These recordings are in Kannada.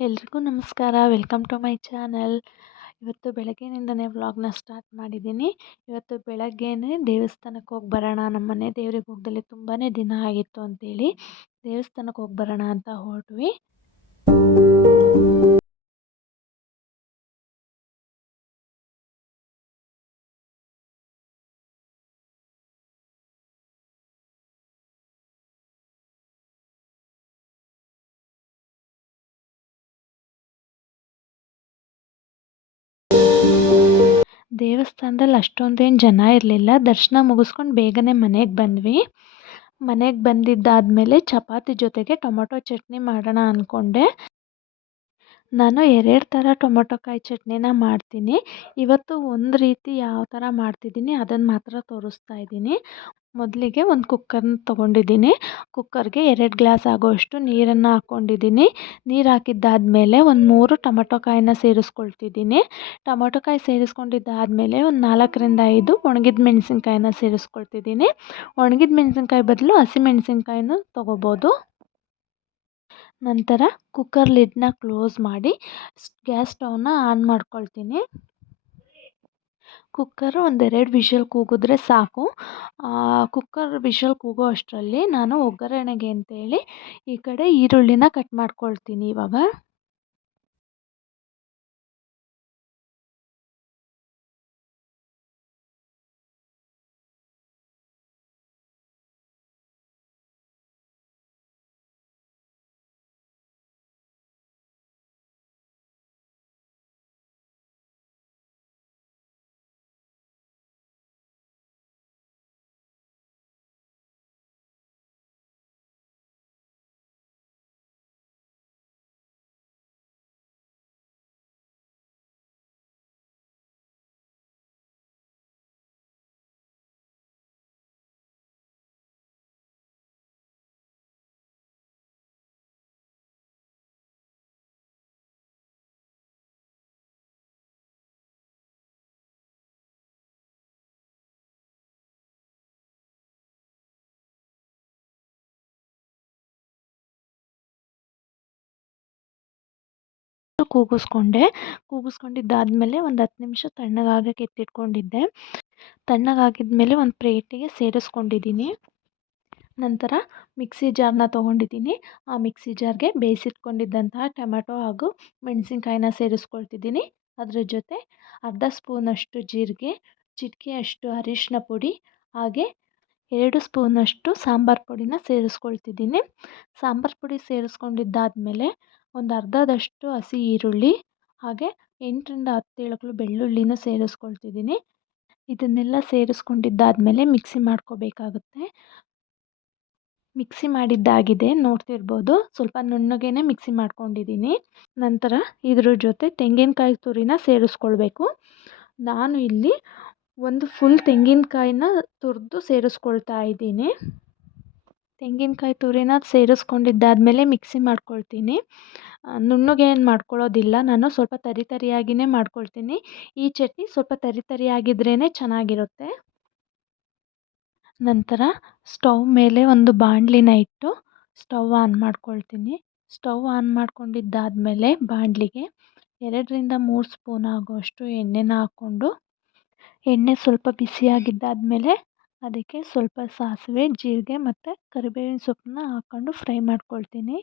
ಎಲ್ರಿಗೂ ನಮಸ್ಕಾರ. Welcome to my channel. ಇವತ್ತು ಬೆಳಗ್ಗೆಯಿಂದನೇ ವ್ಲಾಗ್ನ ಸ್ಟಾರ್ಟ್ ಮಾಡಿದ್ದೀನಿ. ಇವತ್ತು ಬೆಳಗ್ಗೆನೇ ದೇವಸ್ಥಾನಕ್ಕೆ ಹೋಗಿ ಬರೋಣ. ನಮ್ಮ ಮನೆ ದೇವ್ರಿಗೆ ಹೋಗ್ದಲ್ಲಿ ತುಂಬಾ ದಿನ ಆಗಿತ್ತು ಅಂತೇಳಿ ದೇವಸ್ಥಾನಕ್ಕೆ ಹೋಗಿ ಬರೋಣ ಅಂತ ಹೊರಟ್ವಿ. ದೇವಸ್ಥಾನದಲ್ಲಿ ಅಷ್ಟೊಂದೇನು ಜನ ಇರಲಿಲ್ಲ. ದರ್ಶನ ಮುಗಿಸ್ಕೊಂಡು ಬೇಗನೆ ಮನೆಗೆ ಬಂದ್ವಿ. ಮನೆಗೆ ಬಂದಿದ್ದಾದಮೇಲೆ ಚಪಾತಿ ಜೊತೆಗೆ ಟೊಮೊಟೊ ಚಟ್ನಿ ಮಾಡೋಣ ಅಂದ್ಕೊಂಡೆ ನಾನು ಎರಡು ಥರ ಟೊಮೊಟೊ ಕಾಯಿ ಚಟ್ನಿನ ಮಾಡ್ತೀನಿ. ಇವತ್ತು ಒಂದು ರೀತಿ ಯಾವ ಥರ ಮಾಡ್ತಿದ್ದೀನಿ ಅದನ್ನು ಮಾತ್ರ ತೋರಿಸ್ತಾ ಇದ್ದೀನಿ. ಮೊದಲಿಗೆ ಒಂದು ಕುಕ್ಕರ್ನ ತೊಗೊಂಡಿದ್ದೀನಿ. ಕುಕ್ಕರ್ಗೆ ಎರಡು ಗ್ಲಾಸ್ ಆಗೋಷ್ಟು ನೀರನ್ನು ಹಾಕ್ಕೊಂಡಿದ್ದೀನಿ ನೀರು ಹಾಕಿದ್ದಾದ್ಮೇಲೆ ಒಂದು ಮೂರು ಟೊಮೊಟೊ ಸೇರಿಸ್ಕೊಳ್ತಿದ್ದೀನಿ. ಟೊಮೊಟೊ ಕಾಯಿ ಸೇರಿಸ್ಕೊಂಡಿದ್ದಾದಮೇಲೆ ಒಂದು ನಾಲ್ಕರಿಂದ ಐದು ಒಣಗಿದ ಮೆಣಸಿನ್ಕಾಯಿನ ಸೇರಿಸ್ಕೊಳ್ತಿದ್ದೀನಿ. ಒಣಗಿದ ಮೆಣಸಿನ್ಕಾಯಿ ಬದಲು ಹಸಿ ಹಸಿಮೆಣ್ಸಿನ್ಕಾಯಿನೂ ತೊಗೋಬೋದು. ನಂತರ ಕುಕ್ಕರ್ ಲಿಡ್ನ ಕ್ಲೋಸ್ ಮಾಡಿ ಗ್ಯಾಸ್ ಸ್ಟವ್ನ ಆನ್ ಮಾಡ್ಕೊಳ್ತೀನಿ. ಕುಕ್ಕರ್ ಒಂದೆರಡು ವಿಷಲ್ ಕೂಗಿದ್ರೆ ಸಾಕು. ಕುಕ್ಕರ್ ವಿಷಲ್ ಕೂಗೋ ಅಷ್ಟರಲ್ಲಿ ನಾನು ಒಗ್ಗರಣೆಗೆ ಅಂತೇಳಿ ಈ ಕಡೆ ಈರುಳ್ಳಿನ ಕಟ್ ಮಾಡ್ಕೊಳ್ತೀನಿ ಇವಾಗ. ಕೂಗಿಸ್ಕೊಂಡೆ. ಕೂಗಿಸ್ಕೊಂಡಿದ್ದಾದಮೇಲೆ ಒಂದು ಹತ್ತು ನಿಮಿಷ ತಣ್ಣಗಾಗಕ್ಕೆ ಎತ್ತಿಟ್ಕೊಂಡಿದ್ದೆ. ತಣ್ಣಗಾಗಿದ ಮೇಲೆ ಒಂದು ಪ್ಲೇಟಿಗೆ ಸೇರಿಸ್ಕೊಂಡಿದ್ದೀನಿ. ನಂತರ ಮಿಕ್ಸಿ ಜಾರ್ನ ತೊಗೊಂಡಿದ್ದೀನಿ. ಆ ಮಿಕ್ಸಿ ಜಾರ್ಗೆ ಬೇಯಿಸಿಟ್ಕೊಂಡಿದ್ದಂತಹ ಟೊಮೆಟೊ ಹಾಗೂ ಮೆಣಸಿನ್ಕಾಯಿನ ಸೇರಿಸ್ಕೊಳ್ತಿದ್ದೀನಿ. ಅದರ ಜೊತೆ ಅರ್ಧ ಸ್ಪೂನಷ್ಟು ಜೀರಿಗೆ, ಚಿಟಿಕೆಯಷ್ಟು ಅರಿಶಿನ ಪುಡಿ, ಹಾಗೆ ಎರಡು ಸ್ಪೂನಷ್ಟು ಸಾಂಬಾರು ಪುಡಿನ ಸೇರಿಸ್ಕೊಳ್ತಿದ್ದೀನಿ. ಸಾಂಬಾರು ಪುಡಿ ಸೇರಿಸ್ಕೊಂಡಿದ್ದಾದಮೇಲೆ ಒಂದು ಅರ್ಧದಷ್ಟು ಹಸಿ ಈರುಳ್ಳಿ, ಹಾಗೆ ಎಂಟರಿಂದ ಹತ್ತು ಎಳಗಳು ಬೆಳ್ಳುಳ್ಳಿನ ಸೇರಿಸ್ಕೊಳ್ತಿದ್ದೀನಿ. ಇದನ್ನೆಲ್ಲ ಸೇರಿಸ್ಕೊಂಡಿದ್ದಾದಮೇಲೆ ಮಿಕ್ಸಿ ಮಾಡ್ಕೋಬೇಕಾಗುತ್ತೆ. ಮಿಕ್ಸಿ ಮಾಡಿದ್ದಾಗಿದೆ, ನೋಡ್ತಿರ್ಬೋದು. ಸ್ವಲ್ಪ ನುಣ್ಣಗೆ ಮಿಕ್ಸಿ ಮಾಡ್ಕೊಂಡಿದ್ದೀನಿ. ನಂತರ ಇದ್ರ ಜೊತೆ ತೆಂಗಿನಕಾಯಿ ತುರಿನ ಸೇರಿಸ್ಕೊಳ್ಬೇಕು. ನಾನು ಇಲ್ಲಿ ಒಂದು ಫುಲ್ ತೆಂಗಿನಕಾಯಿನ ತುರಿದು ಸೇರಿಸ್ಕೊಳ್ತಾ ಇದ್ದೀನಿ. ತೆಂಗಿನಕಾಯಿ ತುರಿನ ಸೇರಿಸ್ಕೊಂಡಿದ್ದಾದಮೇಲೆ ಮಿಕ್ಸಿ ಮಾಡ್ಕೊಳ್ತೀನಿ. ನುಣ್ಣಗೆ ಮಾಡ್ಕೊಳ್ಳೋದಿಲ್ಲ ನಾನು ಸ್ವಲ್ಪ ತರಿ ತರಿಯಾಗಿಯೇ ಮಾಡ್ಕೊಳ್ತೀನಿ. ಈ ಚಟ್ನಿ ಸ್ವಲ್ಪ ತರಿ ತರಿಯಾಗಿದ್ರೇ ಚೆನ್ನಾಗಿರುತ್ತೆ. ನಂತರ ಸ್ಟವ್ ಮೇಲೆ ಒಂದು ಬಾಣಲಿನ ಇಟ್ಟು ಸ್ಟವ್ ಆನ್ ಮಾಡ್ಕೊಳ್ತೀನಿ. ಸ್ಟವ್ ಆನ್ ಮಾಡ್ಕೊಂಡಿದ್ದಾದಮೇಲೆ ಬಾಣಲಿಗೆ ಎರಡರಿಂದ ಮೂರು ಸ್ಪೂನ್ ಆಗುವಷ್ಟು ಎಣ್ಣೆನ ಹಾಕ್ಕೊಂಡು, ಎಣ್ಣೆ ಸ್ವಲ್ಪ ಬಿಸಿಯಾಗಿದ್ದಾದಮೇಲೆ ಅದಕ್ಕೆ ಸ್ವಲ್ಪ ಸಾಸಿವೆ, ಜೀರಿಗೆ ಮತ್ತು ಕರಿಬೇವಿನ ಸೊಪ್ಪನ್ನ ಹಾಕ್ಕೊಂಡು ಫ್ರೈ ಮಾಡ್ಕೊಳ್ತೀನಿ.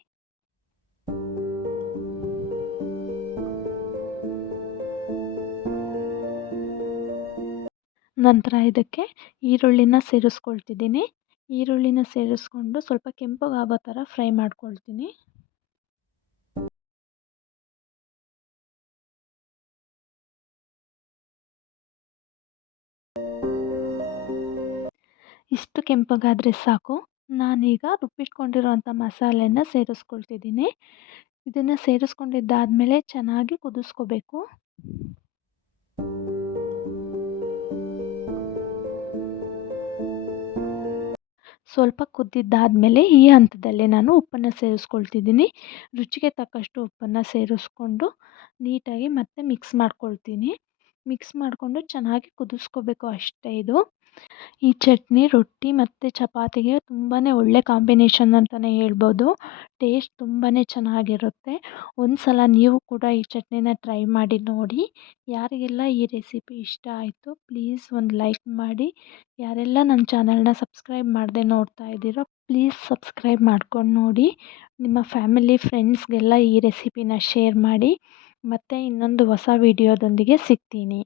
ನಂತರ ಇದಕ್ಕೆ ಈರುಳ್ಳಿನ ಸೇರಿಸ್ಕೊಳ್ತಿದ್ದೀನಿ. ಈರುಳ್ಳಿನ ಸೇರಿಸ್ಕೊಂಡು ಸ್ವಲ್ಪ ಕೆಂಪಗಾಗೋ ಥರ ಫ್ರೈ ಮಾಡ್ಕೊಳ್ತೀನಿ. ಇಷ್ಟು ಕೆಂಪಗಾದರೆ ಸಾಕು. ನಾನೀಗ ರುಬ್ಬಿಟ್ಕೊಂಡಿರೋಂಥ ಮಸಾಲೆನ ಸೇರಿಸ್ಕೊಳ್ತಿದ್ದೀನಿ. ಇದನ್ನು ಸೇರಿಸ್ಕೊಂಡಿದ್ದಾದಮೇಲೆ ಚೆನ್ನಾಗಿ ಕುದಿಸ್ಕೋಬೇಕು. ಸ್ವಲ್ಪ ಕುದ್ದಿದ್ದಾದಮೇಲೆ ಈ ಹಂತದಲ್ಲಿ ನಾನು ಉಪ್ಪನ್ನು ಸೇರಿಸ್ಕೊಳ್ತಿದ್ದೀನಿ. ರುಚಿಗೆ ತಕ್ಕಷ್ಟು ಉಪ್ಪನ್ನು ಸೇರಿಸ್ಕೊಂಡು ನೀಟಾಗಿ ಮತ್ತೆ ಮಿಕ್ಸ್ ಮಾಡ್ಕೊಳ್ತೀನಿ. ಮಿಕ್ಸ್ ಮಾಡಿಕೊಂಡು ಚೆನ್ನಾಗಿ ಕುದಿಸ್ಕೋಬೇಕು ಅಷ್ಟೇ ಇದು. ಈ ಚಟ್ನಿ, ರೊಟ್ಟಿ ಮತ್ತು ಚಪಾತಿಗೆ ತುಂಬಾ ಒಳ್ಳೆ ಕಾಂಬಿನೇಷನ್ ಅಂತಲೇ ಹೇಳ್ಬೋದು. ಟೇಸ್ಟ್ ತುಂಬಾ ಚೆನ್ನಾಗಿರುತ್ತೆ. ಒಂದು ಸಲ ನೀವು ಕೂಡ ಈ ಚಟ್ನಿನ ಟ್ರೈ ಮಾಡಿ ನೋಡಿ. ಯಾರಿಗೆಲ್ಲ ಈ ರೆಸಿಪಿ ಇಷ್ಟ ಆಯಿತು ಪ್ಲೀಸ್ ಒಂದು ಲೈಕ್ ಮಾಡಿ. ಯಾರೆಲ್ಲ ನನ್ನ ಚಾನಲ್ನ ಸಬ್ಸ್ಕ್ರೈಬ್ ಮಾಡದೆ ನೋಡ್ತಾ ಇದ್ದೀರೋ ಪ್ಲೀಸ್ ಸಬ್ಸ್ಕ್ರೈಬ್ ಮಾಡ್ಕೊಂಡು ನೋಡಿ. ನಿಮ್ಮ ಫ್ಯಾಮಿಲಿ ಫ್ರೆಂಡ್ಸ್ಗೆಲ್ಲ ಈ ರೆಸಿಪಿನ ಶೇರ್ ಮಾಡಿ. ಮತ್ತು ಇನ್ನೊಂದು ಹೊಸ ವಿಡಿಯೋದೊಂದಿಗೆ ಸಿಗ್ತೀನಿ.